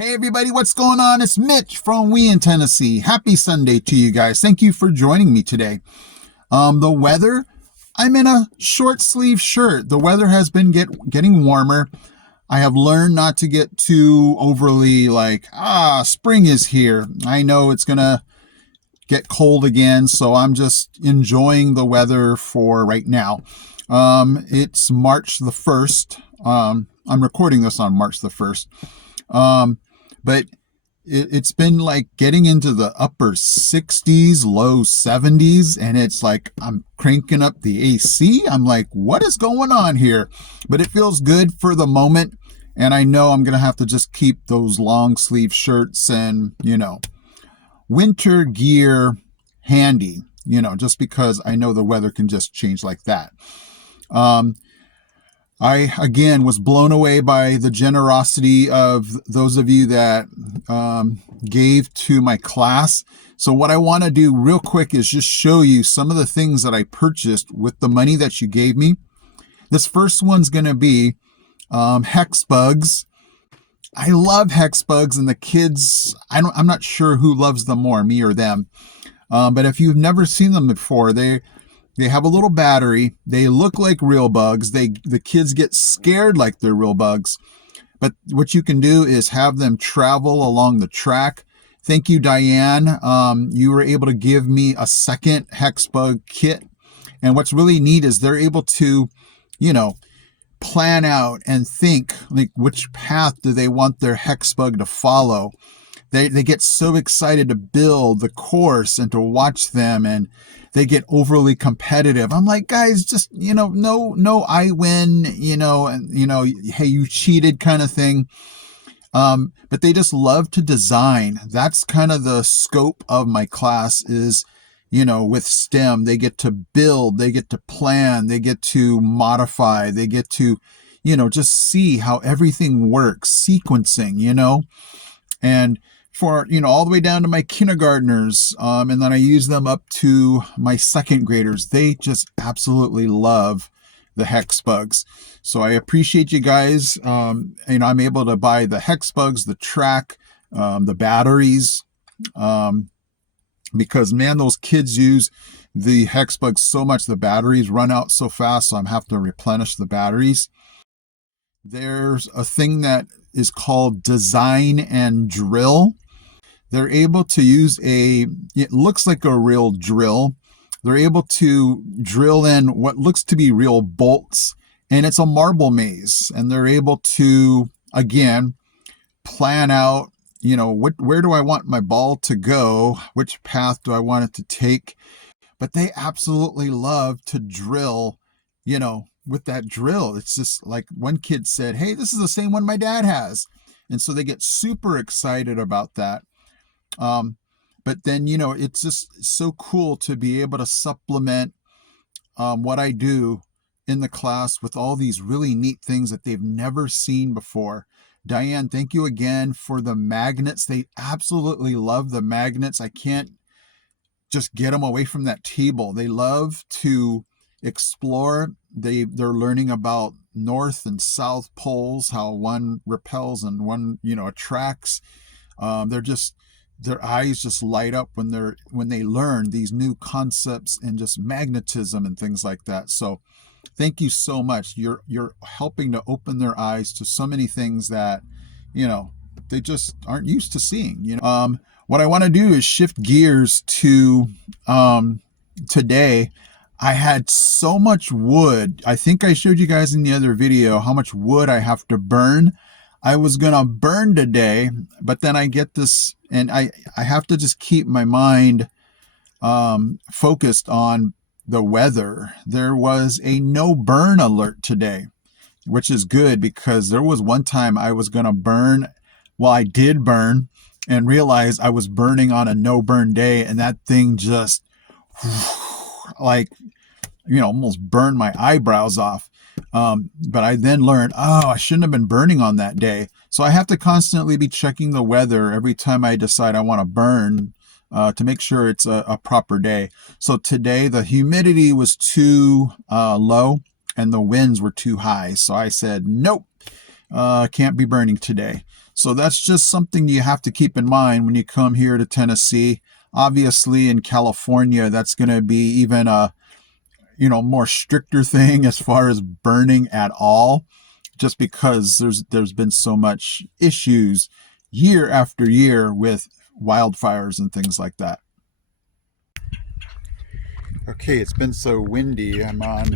Hey everybody, what's going on? It's Mitch from We in Tennessee. Happy Sunday to you guys. Thank you for joining me today. The weather, I'm in a short sleeve shirt. The weather has been getting warmer. I have learned not to get too overly spring is here. I know it's going to get cold again, so I'm just enjoying the weather for right now. It's March the 1st. I'm recording this on March the 1st. But it's been like getting into the upper 60s, low 70s, and it's like I'm cranking up the AC. I'm like, what is going on here? But it feels good for the moment, and I know I'm going to have to just keep those long sleeve shirts and, winter gear handy, just because I know the weather can just change like that. I, again, was blown away by the generosity of those of you that gave to my class. So what I want to do real quick is just show you some of the things that I purchased with the money that you gave me. This first one's going to be hex bugs. I love hex bugs, and the kids, I'm not sure who loves them more, me or them. But if you've never seen them before, they have a little battery. They look like real bugs. The kids get scared like they're real bugs. But what you can do is have them travel along the track. Thank you, Diane. You were able to give me a second hex bug kit. And what's really neat is they're able to, plan out and think like which path do they want their hex bug to follow. They get so excited to build the course and to watch them, and they get overly competitive. I'm like, guys, just, no, I win, hey, you cheated kind of thing. But they just love to design. That's kind of the scope of my class is, with STEM, they get to build, they get to plan, they get to modify, they get to, just see how everything works, sequencing, and for, all the way down to my kindergartners. And then I use them up to my second graders. They just absolutely love the hex bugs. So I appreciate you guys. I'm able to buy the hex bugs, the track, the batteries, because man, those kids use the hex bugs so much. The batteries run out so fast, so I'm having to replenish the batteries. There's a thing that is called design and drill. They're able to use it looks like a real drill. They're able to drill in what looks to be real bolts, and it's a marble maze. And they're able to, again, plan out, where do I want my ball to go? Which path do I want it to take? But they absolutely love to drill, with that drill. It's just like one kid said, hey, this is the same one my dad has. And so they get super excited about that. But then, it's just so cool to be able to supplement what I do in the class with all these really neat things that they've never seen before. Diane, thank you again for the magnets. They absolutely love the magnets. I can't just get them away from that table. They love to explore. They're learning about north and south poles, how one repels and one, attracts. Their eyes just light up when they learn these new concepts and just magnetism and things like that. So thank you so much. You're helping to open their eyes to so many things that, they just aren't used to seeing. What I want to do is shift gears to today. I had so much wood. I think I showed you guys in the other video how much wood I have to burn. I was going to burn today, but then I get this, and I have to just keep my mind focused on the weather. There was a no burn alert today, which is good because there was one time I was going to burn. Well, I did burn and realized I was burning on a no burn day, and that thing just almost burned my eyebrows off. But I then learned, I shouldn't have been burning on that day. So I have to constantly be checking the weather every time I decide I want to burn to make sure it's a proper day. So today the humidity was too low and the winds were too high. So I said, nope, can't be burning today. So that's just something you have to keep in mind when you come here to Tennessee. Obviously in California, that's going to be even a more stricter thing as far as burning at all, just because there's been so much issues year after year with wildfires and things like that. Okay, it's been so windy. I'm on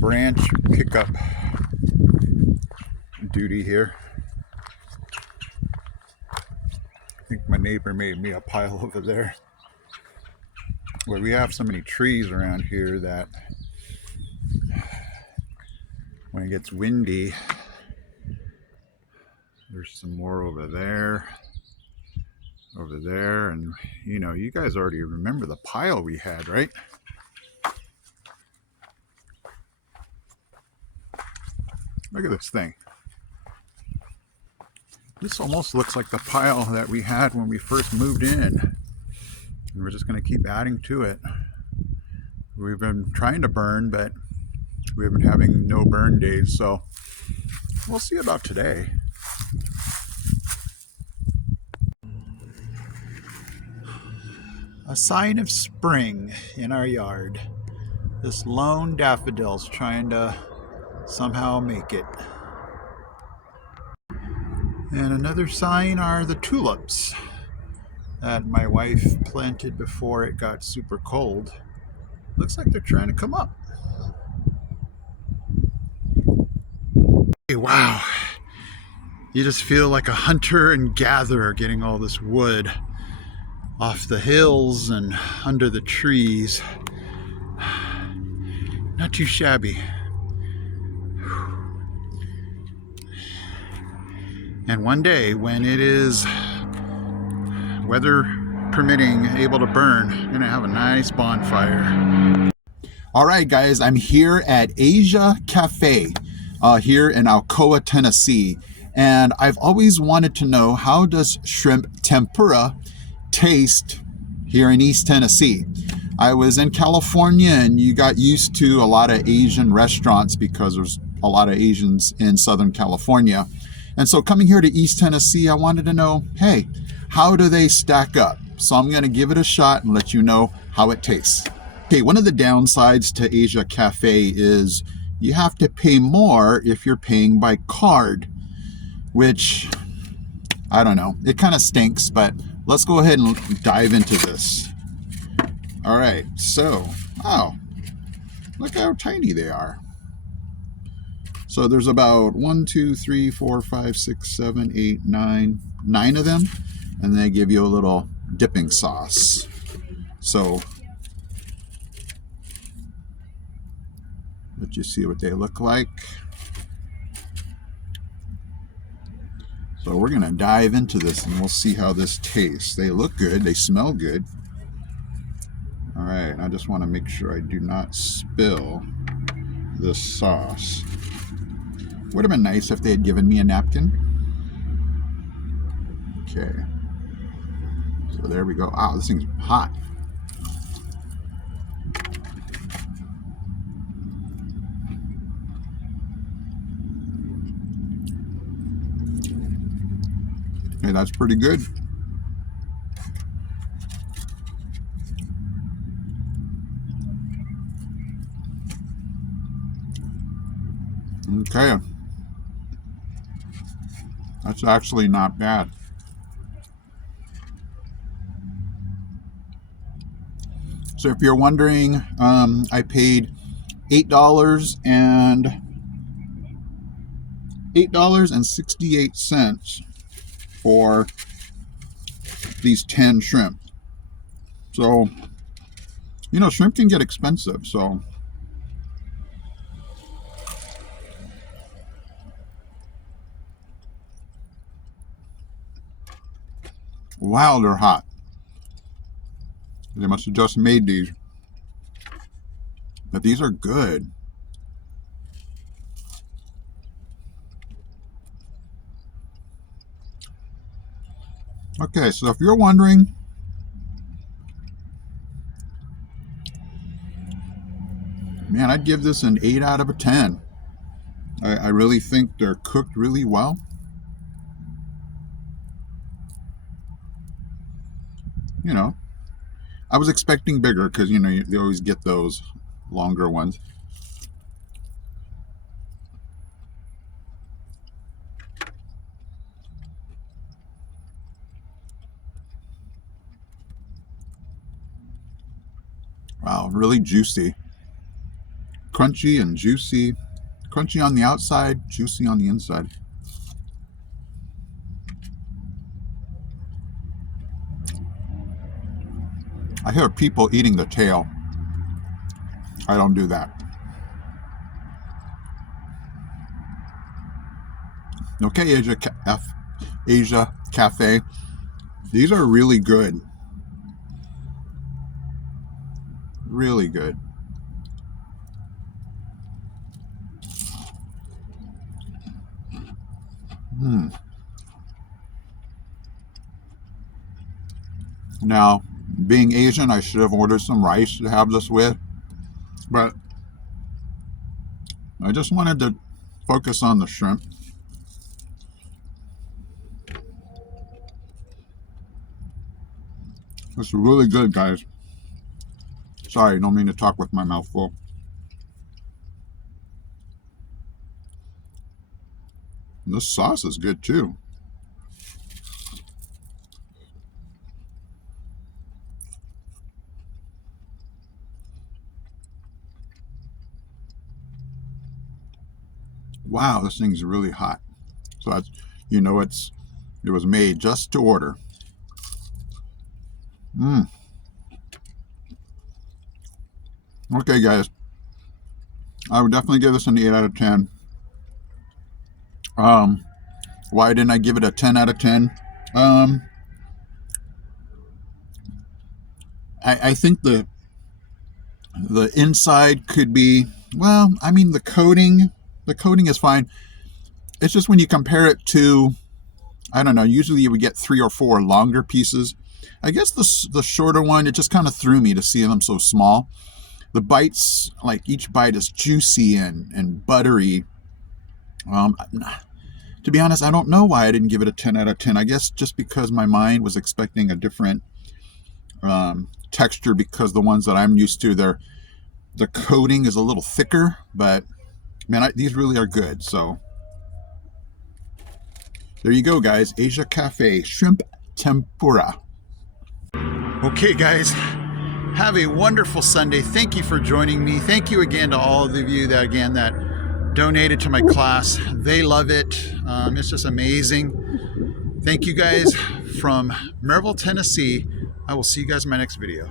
branch pickup duty here. I think my neighbor made me a pile over there. Well, we have so many trees around here that when it gets windy, there's some more over there, and you guys already remember the pile we had, right? Look at this thing. This almost looks like the pile that we had when we first moved in, and we're just going to keep adding to it. We've been trying to burn, but we've been having no burn days, so we'll see about today. A sign of spring in our yard. This lone daffodil's trying to somehow make it. And another sign are the tulips that my wife planted before it got super cold. Looks like they're trying to come up. Hey, wow. You just feel like a hunter and gatherer getting all this wood off the hills and under the trees. Not too shabby. And one day when it is weather permitting, able to burn, I'm gonna have a nice bonfire. All right, guys, I'm here at Asia Cafe here in Alcoa, Tennessee. And I've always wanted to know, how does shrimp tempura taste here in East Tennessee? I was in California and you got used to a lot of Asian restaurants because there's a lot of Asians in Southern California. And so coming here to East Tennessee, I wanted to know, hey, how do they stack up? So I'm going to give it a shot and let you know how it tastes. Okay, one of the downsides to Asia Cafe is you have to pay more if you're paying by card, which, I don't know, it kind of stinks, but let's go ahead and dive into this. All right, so, wow, look how tiny they are. So there's about 1, 2, 3, 4, 5, 6, 7, 8, 9 of them, and they give you a little dipping sauce. So let you see what they look like. So we're gonna dive into this and we'll see how this tastes. They look good, they smell good. All right, I just want to make sure I do not spill this sauce. Would have been nice if they had given me a napkin. Okay. So there we go. Wow, this thing's hot. Okay, that's pretty good. Okay. That's actually not bad. So if you're wondering, I paid $8.68 for these 10 shrimp. So, shrimp can get expensive, so wow, they're hot. They must have just made these. But these are good. Okay, so if you're wondering, man, I'd give this an 8 out of 10. I really think they're cooked really well. you know, I was expecting bigger because, you know, you always get those longer ones. Wow, really juicy. Crunchy and juicy. Crunchy on the outside, juicy on the inside. I hear people eating the tail. I don't do that. Okay, Asia Cafe. These are really good. Really good. Now, being Asian, I should have ordered some rice to have this with, but I just wanted to focus on the shrimp. It's really good, guys. Sorry, don't mean to talk with my mouth full. This sauce is good too. Wow, this thing's really hot. So that's, you know, it was made just to order. Okay, guys. I would definitely give this an 8 out of 10. Why didn't I give it a 10 out of 10? I think the inside could be, well, I mean, the coating is fine. It's just when you compare it to, I don't know, usually you would get 3 or 4 longer pieces. I guess the shorter one, it just kind of threw me to see them so small. The bites, like each bite is juicy and buttery. To be honest, I don't know why I didn't give it a 10 out of 10. I guess just because my mind was expecting a different texture, because the ones that I'm used to, the coating is a little thicker, but man, these really are good. So there you go, guys. Asia Cafe shrimp tempura. Okay, guys, have a wonderful Sunday. Thank you for joining me. Thank you again to all of you that donated to my class. They love it. It's just amazing. Thank you guys from Maryville, Tennessee. I will see you guys in my next video.